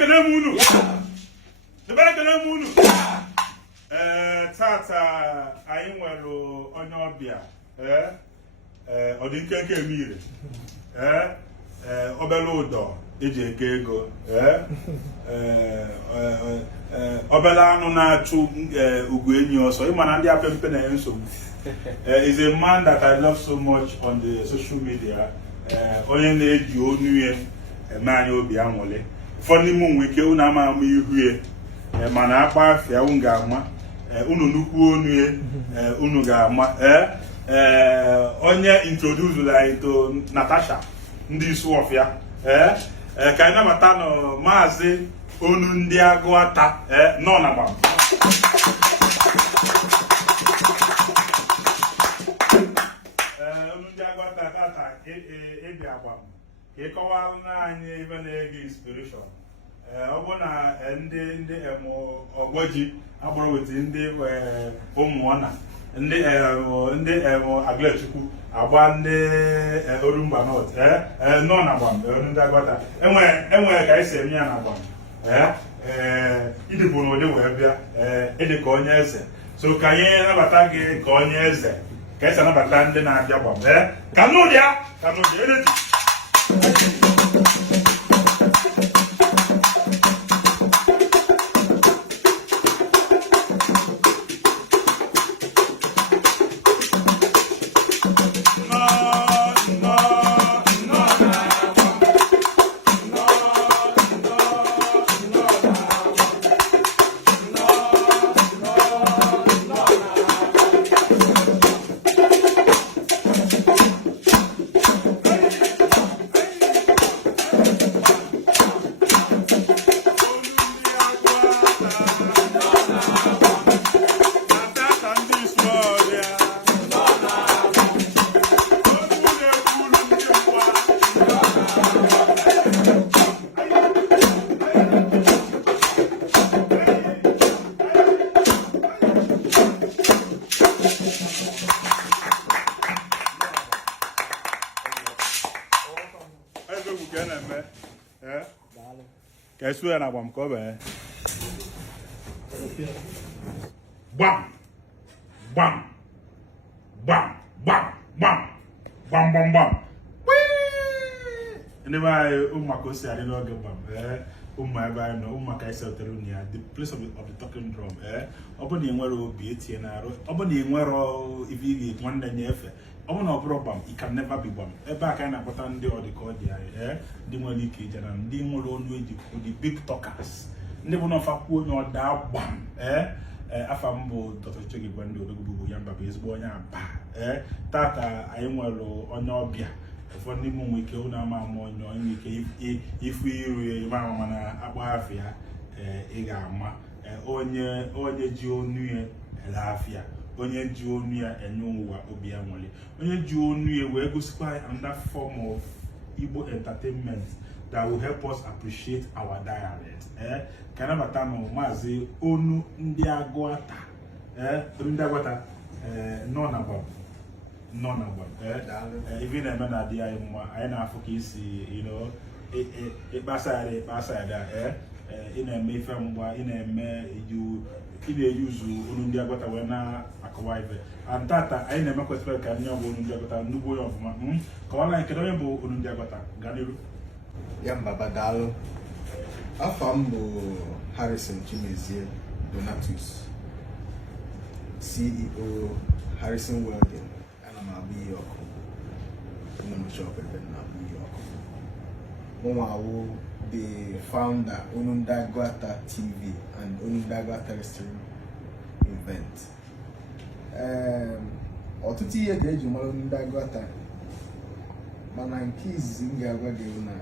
kene munu. Debere kene munu. Tata anyị nwere onye ọbịa ọ dị nke emire obere ụdọ eji eke ego obere anụ na-achụ ugwu enyi ọsọ ịma na ndị apempe na nsogbu is a man that I love so much on the social media onye na-eji onu ya eme anyị obi anwụlị ụfọdụ n'ime ụmụ ike unu ama ama ihu ya mana akpa afịa unu ga-ama unu nnukwu onu ya unu ga-ama onye introduce anyị to Natasha ndị Isuofia ka anyị nabata nọ maazị onu ndị Agụata nọ na gbam onu ndị Agụata tata ebi agbam ka ịkọwara anyị ebe na-ege inspiration ọ bụ na ndị ọgbọji agbụrụ weti ndị ụmụọna ndị Aglechukwu agba ndị Orumba North nọ na agbam ndị Agụata enwere ka anyị si eme ya na agbam idibụ n'ụdị wee bịa ịdị ka onye eze so ka anyị nabata gị ka onye eze ka esi anabata ndị na-abịa gbam ka n'ụdị ya eleji ka esu ya na agbam ka ọ bee gbam gbam gbam gbam gbam gbam gbam gbam ndị be anyị ụmụaka o si adị n'oge gbam ụmụ ebe anyị nọ ụmụaka anyị setere unu ya the place of the talking drum ọ bụ na ị nwere obi etinye na-arụ ọ bụ na ị nwere ibe ị ga nwanne nyefe ọ bụ na ọ bụrụ gbam it can never be gbam ebe a ka anyị na-akpọta ndị ọ dị ka ọ dị anyị ndị nwere ike ije na ndị nwere onu eji the big talkers ndị bụ na ọfakwu onye ọda gbam afa m bụ Dr. Chegigwe ndị Odogwu ya mba bụ ezigbo onye aba tata anyị nwere onye ọbịa ụfọdụ ndị mụ nwe ike ụnụ ama ama onye nwere ike ifu iru ya ịma ama na akpa afịa ị ga-ama onye ji onu ya ele afịa onye ji onu ya enye ụwa obi ya nwere onye ji onu ya wee gosikwa another form of Igbo entertainment that will help us appreciate our dialect ka nabata nụ maazị onu ndị Agụata ndị Agụata nọ na gbam ife na-eme na adị anyị mma anyị na-afụ ka isi ịkpasa ya ị na-eme ife mgba ị na-eyuzu onu ndị Agụata wee na-akọwa ife tata anyị na-eme kwesịrị ka ndị ọbụ onu ndị Agụata nnukwu onye ọfụma kọwara anyị kedu onye bụ onu ndị Agụata gaa n'iru ya mbaba daalụ afọ m bụ Harrison Chimezie Donatus CEO Harrison Welding ana m abụ ihe ọkụ shop ebe na abụ ihe ọkụ mụnwawo the founder onu ndị Agụata TV and onu ndị Agụata Wrestling event ọtụtụ ihe ga-eji mara onu ndị Agụata mana nke izizi m ga-agwa gị na